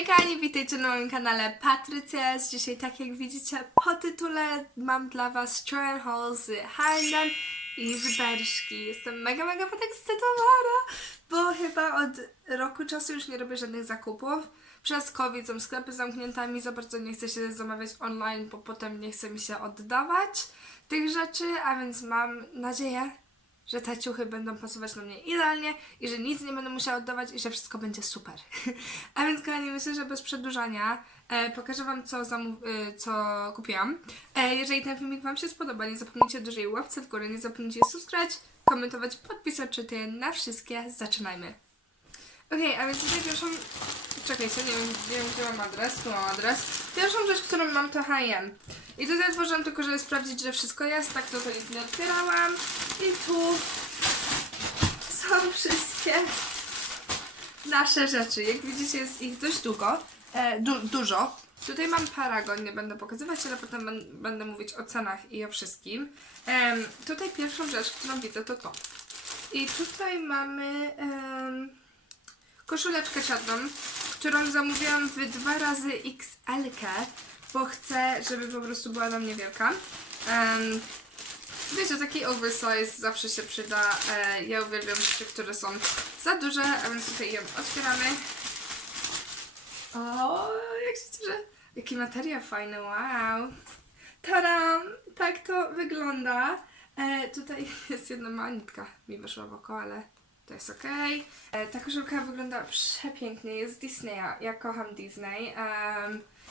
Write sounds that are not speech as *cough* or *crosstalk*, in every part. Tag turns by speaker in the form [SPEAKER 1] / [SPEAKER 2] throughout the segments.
[SPEAKER 1] Hej kochani, witajcie na moim kanale Patrycjas. Dzisiaj, tak jak widzicie po tytule, mam dla was try and haul z H&M i z Berszki. Jestem mega, mega podekscytowana, bo chyba od roku czasu już nie robię żadnych zakupów. Przez COVID są sklepy zamknięte, za bardzo nie chcę się zamawiać online, bo potem nie chce mi się oddawać tych rzeczy, a więc mam nadzieję, że te ciuchy będą pasować na mnie idealnie i że nic nie będę musiała oddawać i że wszystko będzie super. *laughs* A więc kochani, myślę, że bez przedłużania e, pokażę Wam, co, e, co kupiłam. E, jeżeli ten filmik Wam się spodoba, nie zapomnijcie dużej łapce w górę, nie zapomnijcie subskrybować, komentować, podpisać czyty na wszystkie. Zaczynajmy. Okej, a więc tutaj pierwszą... Czekajcie, nie wiem, nie wiem gdzie mam adres, tu mam adres. Pierwszą rzecz, którą mam to H&M. I tutaj otworzyłam tylko, żeby sprawdzić, że wszystko jest, tak to to nic nie otwierałam. I tu są wszystkie nasze rzeczy. Jak widzicie, jest ich dość długo, e, du dużo. Tutaj mam paragon, nie będę pokazywać, ale potem będę mówić o cenach i o wszystkim. Tutaj pierwszą rzecz, którą widzę, to to. I tutaj mamy koszuleczkę czarną, którą zamówiłam w dwa razy XL, bo chcę, żeby po prostu była na mnie wielka. Em, Wiecie, taki oversize zawsze się przyda. E, ja uwielbiam rzeczy, które są za duże, a więc tutaj ją otwieramy. O, jak się cieszę. Jaki materiał fajny, wow. Tadam! Tak to wygląda. E, tutaj *laughs* jest jedna mała mi wyszła w oko, ale to jest ok. E, ta koszulka wygląda przepięknie, jest Disneya. Ja kocham Disney.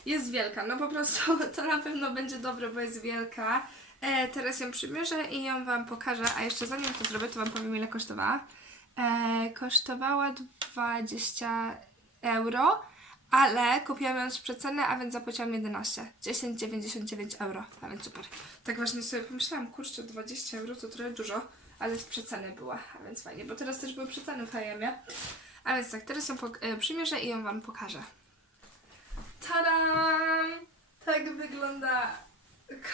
[SPEAKER 1] Jest wielka, no po prostu *laughs* to na pewno będzie dobre, bo jest wielka. E, teraz ją przymierzę i ją Wam pokażę, a jeszcze zanim to zrobię, to Wam powiem ile kosztowała. E, kosztowała 20 euro, ale kupiłam ją z przeceny, a więc zapłaciłam 11. 10,99 euro, a więc super. Tak właśnie sobie pomyślałam, kurczę, 20 euro to trochę dużo, ale z przeceny była, a więc fajnie, bo teraz też były przeceny w H&M. A więc tak, teraz ją e, przymierzę i ją Wam pokażę. Tadam! Tak wygląda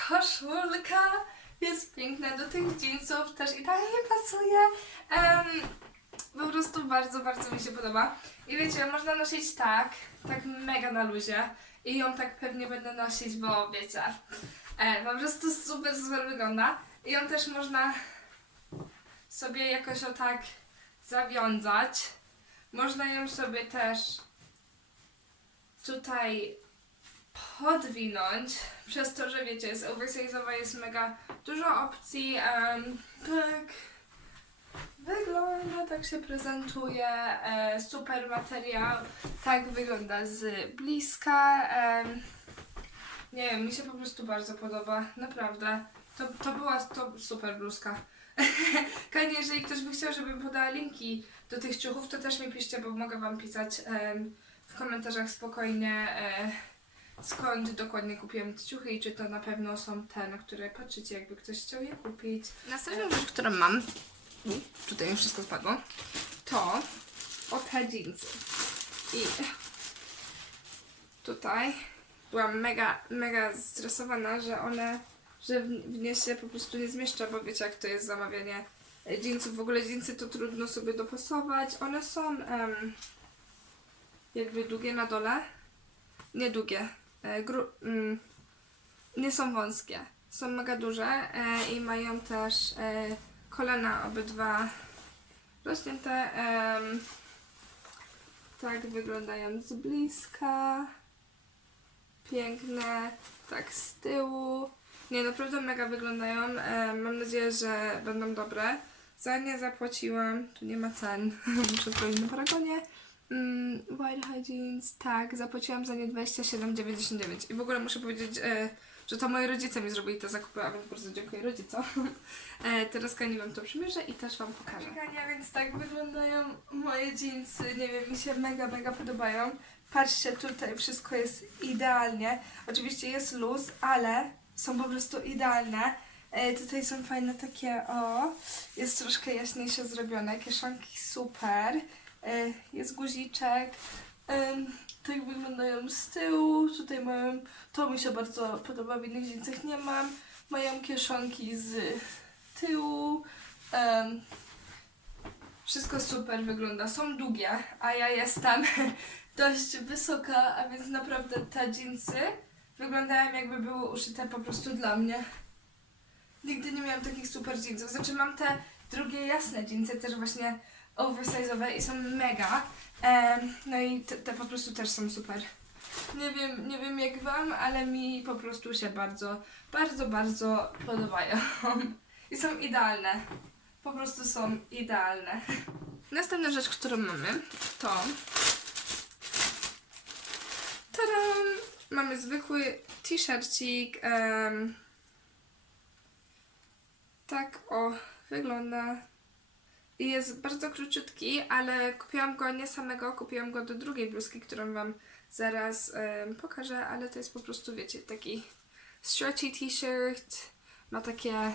[SPEAKER 1] koszulka. Jest piękna do tych jeansów, też idealnie pasuje. Em, po prostu bardzo, bardzo mi się podoba. I wiecie, można nosić tak, tak mega na luzie. I ją tak pewnie będę nosić, bo wiecie, e, po prostu super, super wygląda. I ją też można sobie jakoś o tak zawiązać. Można ją sobie też tutaj podwinąć, przez to, że wiecie, jest oversize'owa, jest mega dużo opcji. em, tak wygląda, tak się prezentuje, e, super materiał, tak wygląda z bliska. em, nie wiem, mi się po prostu bardzo podoba, naprawdę. To, to była to super bluzka. *laughs* Kochani, jeżeli ktoś by chciał, żebym podała linki do tych ciuchów, to też mi piszcie, bo mogę Wam pisać w komentarzach spokojnie. E, skąd dokładnie kupiłam te ciuchy i czy to na pewno są te, na które patrzycie, jakby ktoś chciał je kupić. Następną rzecz, którą mam, tutaj mi wszystko spadło, to o te jeansy. I tutaj byłam mega, mega zestresowana, że one, że w, nie się po prostu nie zmieszczę, bo wiecie jak to jest zamawianie jeansów. W ogóle jeansy to trudno sobie dopasować. One są em, jakby długie na dole, nie długie, e, mm, nie są wąskie. Są mega duże e, i mają też e, kolana obydwa rozcięte. em, tak wyglądają z bliska. Piękne. Tak z tyłu. Nie, naprawdę mega wyglądają. E, mam nadzieję, że będą dobre. Za nie zapłaciłam. Tu nie ma cen. *laughs* Muszę sprawdzić na paragonie. Mm, White tak, zapłaciłam za nie 27,99 i w ogóle muszę powiedzieć, e, że to moi rodzice mi zrobili te zakupy, a więc bardzo dziękuję rodzicom. e, teraz Kani wam to przymierzę i też wam pokażę. Kania, więc tak wyglądają moje jeansy, nie wiem, mi się mega, mega podobają. Patrzcie, tutaj wszystko jest idealnie. Oczywiście jest luz, ale są po prostu idealne. E, tutaj są fajne takie, o, jest troszkę jaśniejsze zrobione, kieszonki super. E, jest guziczek. Tak wyglądają z tyłu. Tutaj mają, to mi się bardzo podoba, w innych jeansach nie mam. Mają kieszonki z tyłu. Wszystko super wygląda. Są długie, a ja jestem *laughs* dość wysoka, a więc naprawdę te jeansy wyglądają jakby były uszyte po prostu dla mnie. Nigdy nie miałam takich super jeansów. Znaczy mam te drugie jasne jeansy, też właśnie oversize'owe i są mega. Em, no i te, te po prostu też są super. Nie wiem, nie wiem jak wam, ale mi po prostu się bardzo, bardzo, bardzo podobają. *laughs* I są idealne. Po prostu są idealne. Następna rzecz, którą mamy, to Tadam! Mamy zwykły t-shircik. em, tak o, wygląda. Jest bardzo króciutki, ale kupiłam go nie samego, kupiłam go do drugiej bluzki, którą Wam zaraz em, pokażę, ale to jest po prostu, wiecie, taki stretchy t-shirt. Ma takie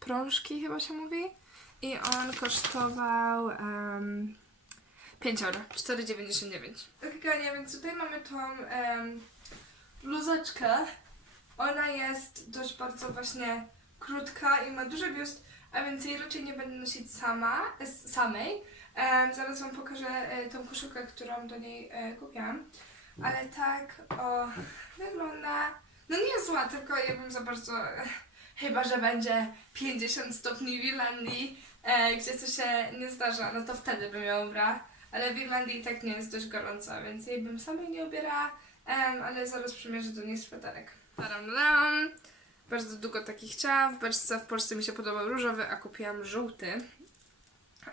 [SPEAKER 1] prążki, chyba się mówi. I on kosztował um, 5 euro, 4,99. Okej, okay, więc tutaj mamy tą em, bluzeczkę. Ona jest dość bardzo właśnie krótka i ma duży biust, a więc jej raczej nie będę nosić sama, samej. Zaraz Wam pokażę e, tą koszulkę, którą do niej e, kupiłam. Ale tak, o, wygląda... No nie zła, tylko ja bym za bardzo... E, chyba, że będzie 50 stopni w Irlandii, e, gdzie to się nie zdarza, no to wtedy bym ją ubrała. Ale w Irlandii i tak nie jest dość gorąco, więc jej bym samej nie ubierała, ale zaraz przymierzę do niej sweterek. Taram. Bardzo długo taki chciałam. W beczce w Polsce mi się podobał różowy, a kupiłam żółty.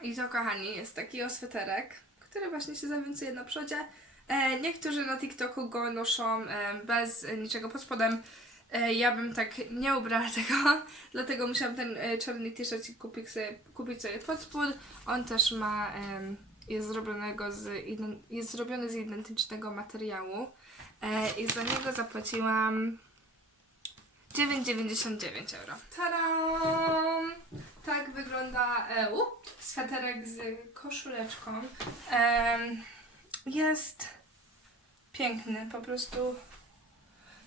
[SPEAKER 1] I to, kochani, jest taki o sweterek, który właśnie się zawiązuje na przodzie. E, niektórzy na TikToku go noszą e, bez e, niczego pod spodem. E, ja bym tak nie ubrała *laughs* tego, dlatego musiałam ten e, czarny t-shirt kupić sobie, kupić sobie pod spód. On też ma, em, jest, zrobionego z, jest zrobiony z identycznego materiału. E, I za niego zapłaciłam 9,99 euro. Tadam! Tak wygląda EU. Sweterek z koszuleczką. Jest piękny, po prostu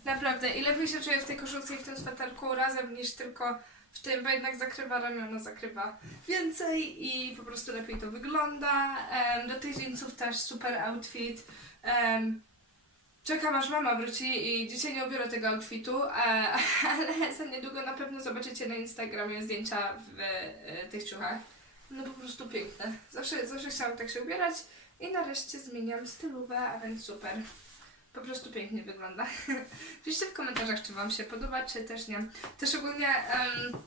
[SPEAKER 1] naprawdę. I lepiej się czuję w tej koszulce i w tym sweterku razem niż tylko w tym, bo jednak zakrywa ramiona, zakrywa więcej i po prostu lepiej to wygląda. Do tych jeansów też super outfit. Em, Czekam aż mama wróci i dzisiaj nie ubiorę tego outfitu, e, *laughs* ale za niedługo na pewno zobaczycie na Instagramie zdjęcia w e, tych ciuchach. No po prostu piękne. Zawsze, zawsze chciałam tak się ubierać i nareszcie zmieniam stylówę, a więc super. Po prostu pięknie wygląda. *laughs* Piszcie w komentarzach, czy Wam się podoba, czy też nie. Też ogólnie um,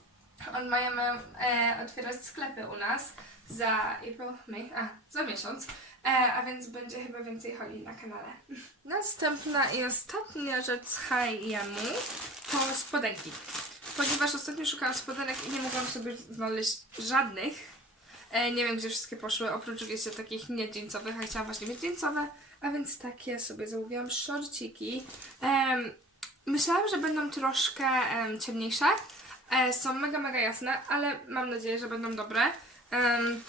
[SPEAKER 1] on mają, mają e, otwierać sklepy u nas za April, May, a, za miesiąc. E, a więc będzie chyba więcej holi na kanale. *laughs* Następna i ostatnia rzecz z H&M to spodenki. Ponieważ ostatnio szukałam spodenek i nie mogłam sobie znaleźć żadnych. E, nie wiem, gdzie wszystkie poszły, oprócz wiecie, takich nie jeansowych, a chciałam właśnie mieć jeansowe, a więc takie sobie zamówiłam szorciki. Em, myślałam, że będą troszkę em, ciemniejsze. E, są mega, mega jasne, ale mam nadzieję, że będą dobre. Em,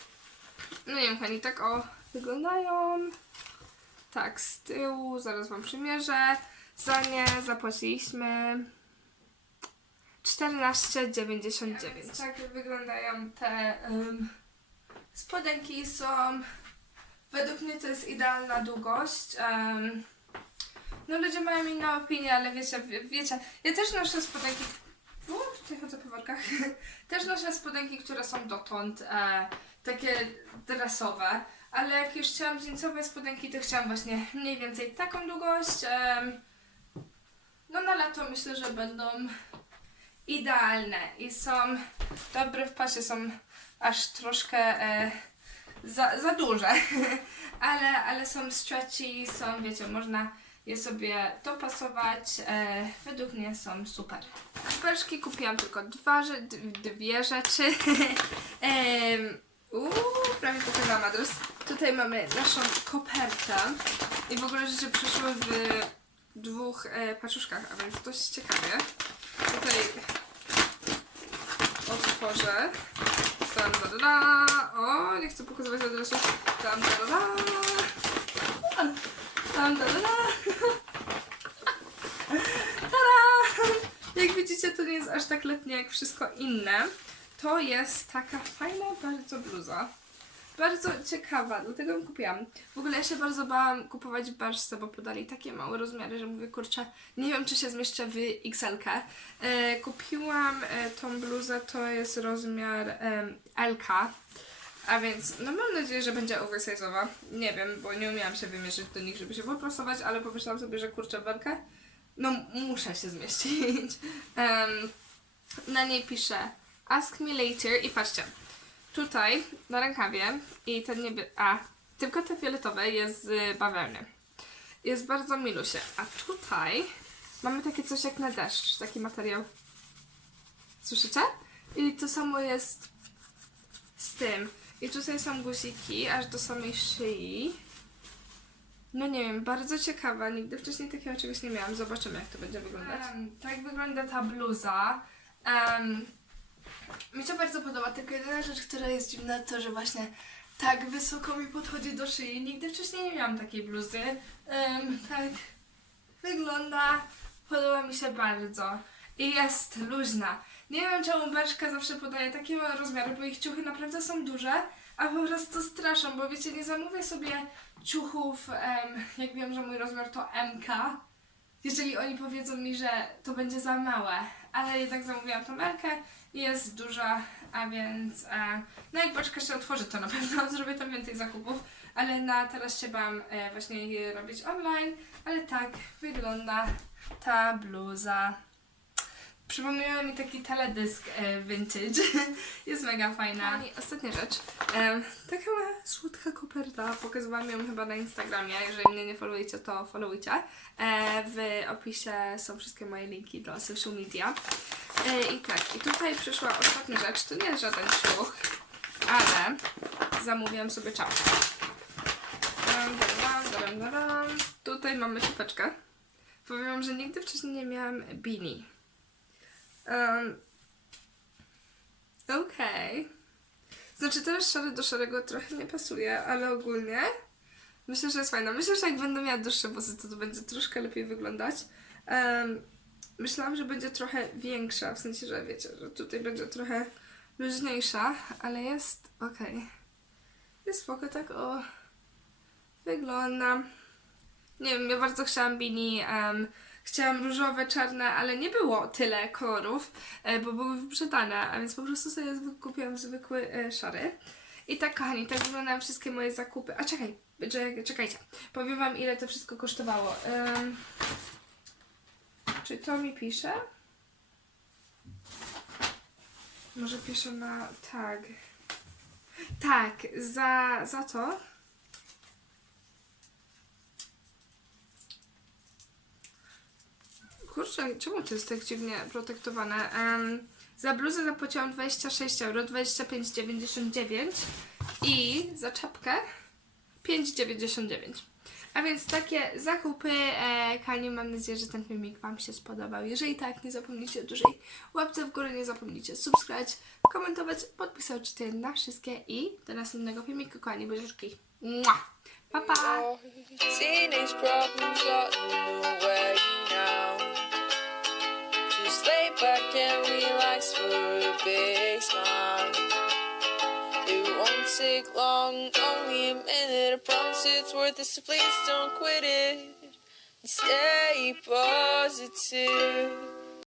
[SPEAKER 1] no nie wiem, kochani, tak o wyglądają. Tak, z tyłu, zaraz Wam przymierzę. Za nie zapłaciliśmy 14,99. Tak wyglądają te um, spodenki są. Według mnie to jest idealna długość. no ludzie mają inne opinie, ale wiecie, wie, wiecie, ja też noszę spodenki. O, tutaj chodzę po workach. *laughs* też noszę spodenki, które są dotąd e, takie dresowe. Ale jak już chciałam jeansowe spodenki, to chciałam właśnie mniej więcej taką długość. no na lato myślę, że będą idealne i są dobre w pasie, są aż troszkę e, za, za duże, *laughs* ale, ale są stretchy, są, wiecie, można je sobie dopasować. E, według mnie są super. Peszki kupiłam tylko dwa, dwie rzeczy. *laughs* Em, Uuu, prawie pokazałam adres. Tutaj mamy naszą kopertę i w ogóle rzeczy przyszły w dwóch e, paczuszkach, a więc dość ciekawie. Tutaj otworzę. Tam, da, da, da. O, nie chcę pokazywać adresu. Tam, da, da, da. Tam, da, da, da. *laughs* Tada! Jak widzicie, to nie jest aż tak letnie jak wszystko inne. To jest taka fajna bardzo bluza. Bardzo ciekawa, dlatego ją kupiłam. W ogóle ja się bardzo bałam kupować w Berszce, bo podali takie małe rozmiary, że mówię, kurczę, nie wiem, czy się zmieszczę w XL-kę. E, kupiłam e, tą bluzę, to jest rozmiar e, LK. A więc, no mam nadzieję, że będzie oversize'owa. Nie wiem, bo nie umiałam się wymierzyć do nich, żeby się poprasować, ale pomyślałam sobie, że kurczę, belkę, no muszę się zmieścić. *laughs* Na niej piszę Ask me later i patrzcie, tutaj na rękawie i ten niebie... A, tylko te fioletowe jest z bawełny. Jest bardzo milusie. A tutaj mamy takie coś jak na deszcz, taki materiał. Słyszycie? I to samo jest z tym. I tutaj są guziki aż do samej szyi. No nie wiem, bardzo ciekawa. Nigdy wcześniej takiego czegoś nie miałam. Zobaczymy, jak to będzie wyglądać. tak wygląda ta bluza. Em, mi się bardzo podoba, tylko jedyna rzecz, która jest dziwna, to że właśnie tak wysoko mi podchodzi do szyi. Nigdy wcześniej nie miałam takiej bluzy. Tak wygląda, podoba mi się bardzo. I jest luźna. Nie wiem czemu Berszka zawsze podaje takie małe rozmiary, bo ich ciuchy naprawdę są duże, a po prostu straszą, bo wiecie, nie zamówię sobie ciuchów, jak wiem, że mój rozmiar to MK, jeżeli oni powiedzą mi, że to będzie za małe, ale jednak zamówiłam tą i jest duża, a więc e, no jak paczka się otworzy, to na *laughs* pewno zrobię tam więcej zakupów, ale na teraz się bałam e, właśnie je robić online, ale tak wygląda ta bluza. Przypomniała mi taki teledysk e, vintage. *laughs* Jest mega fajna. I ostatnia rzecz. E, słodka koperta. Pokazywałam ją chyba na Instagramie. Jeżeli mnie nie followujecie, to followujcie. E, w opisie są wszystkie moje linki do social media. E, I tak, i tutaj przyszła ostatnia rzecz. To nie jest żaden ciuch, ale zamówiłam sobie czapkę. Dam, dam, dam, dam, dam. Tutaj mamy czapeczkę. Powiem wam, że nigdy wcześniej nie miałam beanie. Um, Okej. Znaczy teraz szary do szarego trochę nie pasuje, ale ogólnie myślę, że jest fajna. Myślę, że jak będę miała dłuższe włosy, to to będzie troszkę lepiej wyglądać. Um, myślałam, że będzie trochę większa, w sensie, że wiecie, że tutaj będzie trochę luźniejsza, ale jest okej. Jest spoko, tak o wygląda. Nie wiem, ja bardzo chciałam beanie, em, chciałam różowe, czarne, ale nie było tyle kolorów, e, bo były wyprzedane, a więc po prostu sobie kupiłam zwykły e, szary. I tak, kochani, tak wyglądają wszystkie moje zakupy. A czekaj, czekaj czekajcie, powiem wam ile to wszystko kosztowało. Em, czy to mi pisze? Może pisze na tag. Tak, za, za to Kurczę, czemu to jest tak dziwnie protektowane? Em, za bluzę zapłaciłam 26 euro, 25,99 i za czapkę 5,99. A więc takie zakupy, e, Kani, mam nadzieję, że ten filmik Wam się spodobał. Jeżeli tak, nie zapomnijcie o dużej łapce w górę, nie zapomnijcie subskrybować, komentować, podpisać się na wszystkie i do następnego filmiku, kochani, buziuszki. Mua! Pa, pa!
[SPEAKER 2] Just lay back and relax for a big smile. It won't take long, only a minute. I promise it's worth it, so please don't quit it. Stay positive.